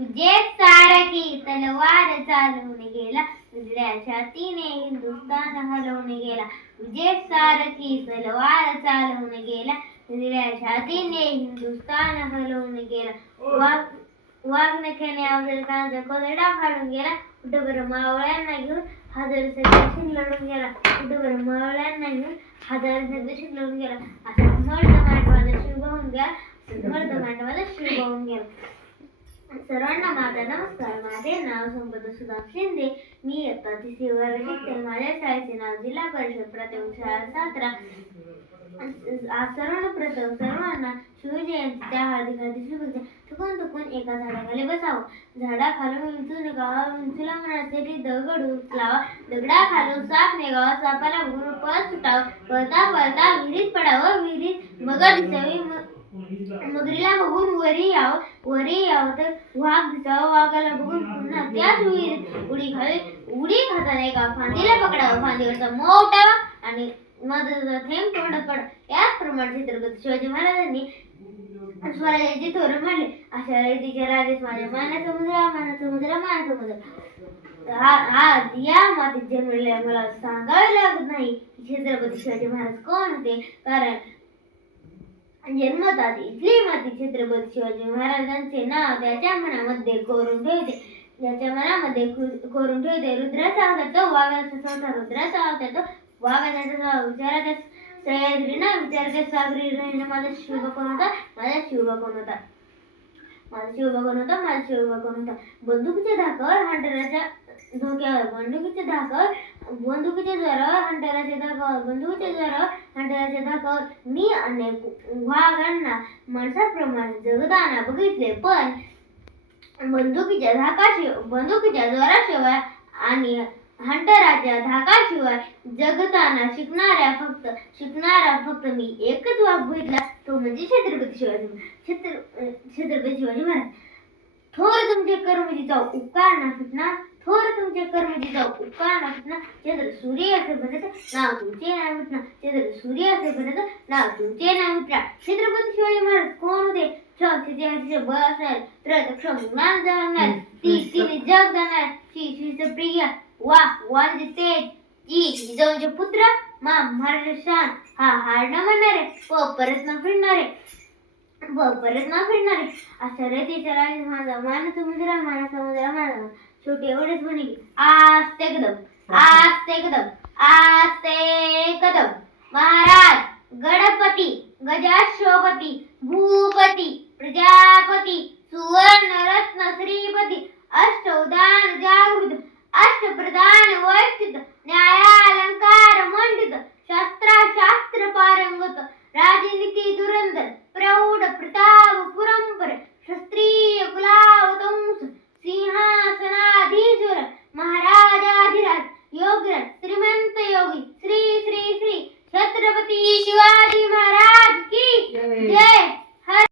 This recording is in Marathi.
तुझे सारखी तलवार चालवून गेला, उजळ्या छातीने हिंदुस्थान हलवून गेला. तुझे सारखी तलवार चालवून गेला, उजळ्या छातीने हिंदुस्थान हलवून गेला. वाघनख्याने अफजलखानाचा कोथळा फाडून गेला, कुठेवर मावळ्यांना घेऊन हजार सैन्याशी लढून गेला. कुठेवर मावळ्यांना घेऊन हजार सैन्याशी लढून गेला. असा मर्द माझा शुभ होऊन गेला, मर्द माझा शुभ होऊन गेला. सर्वांना माझा नमस्कार. माझे नाव संपत सुदाम शिंदे. मी इयत्ता 3री वर्गात शिकते. माझ्या शाळेचे नाव जिल्हा परिषद प्राथमिक शाळा सातारा. सर्वप्रथम सर्वांना शिवजयंतीच्या हार्दिक हार्दिक शुभेच्छा. थुकून एका झाडाखाली बसावं. झाडाखालून विंचू निघावा, विंचूला मनासाठी दगड उचलावा. दगडाखालून साप निघावा, सापाला बघून पळत सुटावं. पळता पळता विहिरीत पडावं, विहिरीत मगर दिसावी, मगरीला बघून वरी यावं तर वाघ दिसावा. वाघाला बघून पुन्हा त्याच विहिरीत उडी खाताना एका फांदीला पकडावं. फांदीवरचा मोह उठावा आणि मधाचा थेंब तोंडात पडावा. याचप्रमाणे छत्रपती शिवाजी महाराजांनी स्वराज्याचे तोरण मांडले. अशा रीतीचे राजेच माझ्या मानसमुद्र. आज या मातीत जन्मलेल्या मला सांगावे लागत नाही की छत्रपती शिवाजी महाराज कोण होते, कारण जन्मतात इथली माती छत्रपती शिवाजी महाराजांचे नाव त्याच्या मनामध्ये कोरून ठेवते. रुद्राचा अवतार वाघाचा संसार, रुद्राचा अवतार वाघाचा विचारात सह्याद्रीना विचारते सागरी राहिला. माझा शिवबा कोण होता. बंदुकीच्या धाकावर हंटराच्या धोक्यावर, बंदुकीच्या धाकावर मी अनेक वाघांना माणसाप्रमाणे जगताना बघितले, पण बंदुकीच्या जोराशिवाय आणि हंटराच्या धाकाशिवाय जगताना शिकणारा फक्त मी एकच वाघ बघितला, तो म्हणजे छत्रपती शिवाजी महाराज. थोर तुमचे कर्मजी जाऊ उपकार ना फिटणार, चंद्र सूर्य असे बनत नाव तुमचे नाव मिटणार, छत्रपती शिवाजी महाराज कोण होते? बळ असेल ज्ञान जाणणार, तिने जग जाणार, प्रिय वा तेज, जिजाऊंचे पुत्र महाराज शान, हा हार न म्हणणारे परत न फिरणारे. अशा रीतीच्या राजे माझा मानसमुद्र. छोटी एवढेच म्हणे की आस्ते कदम. महाराज गणपती, गजाशोपती, भूपती, प्रजापती, सुवर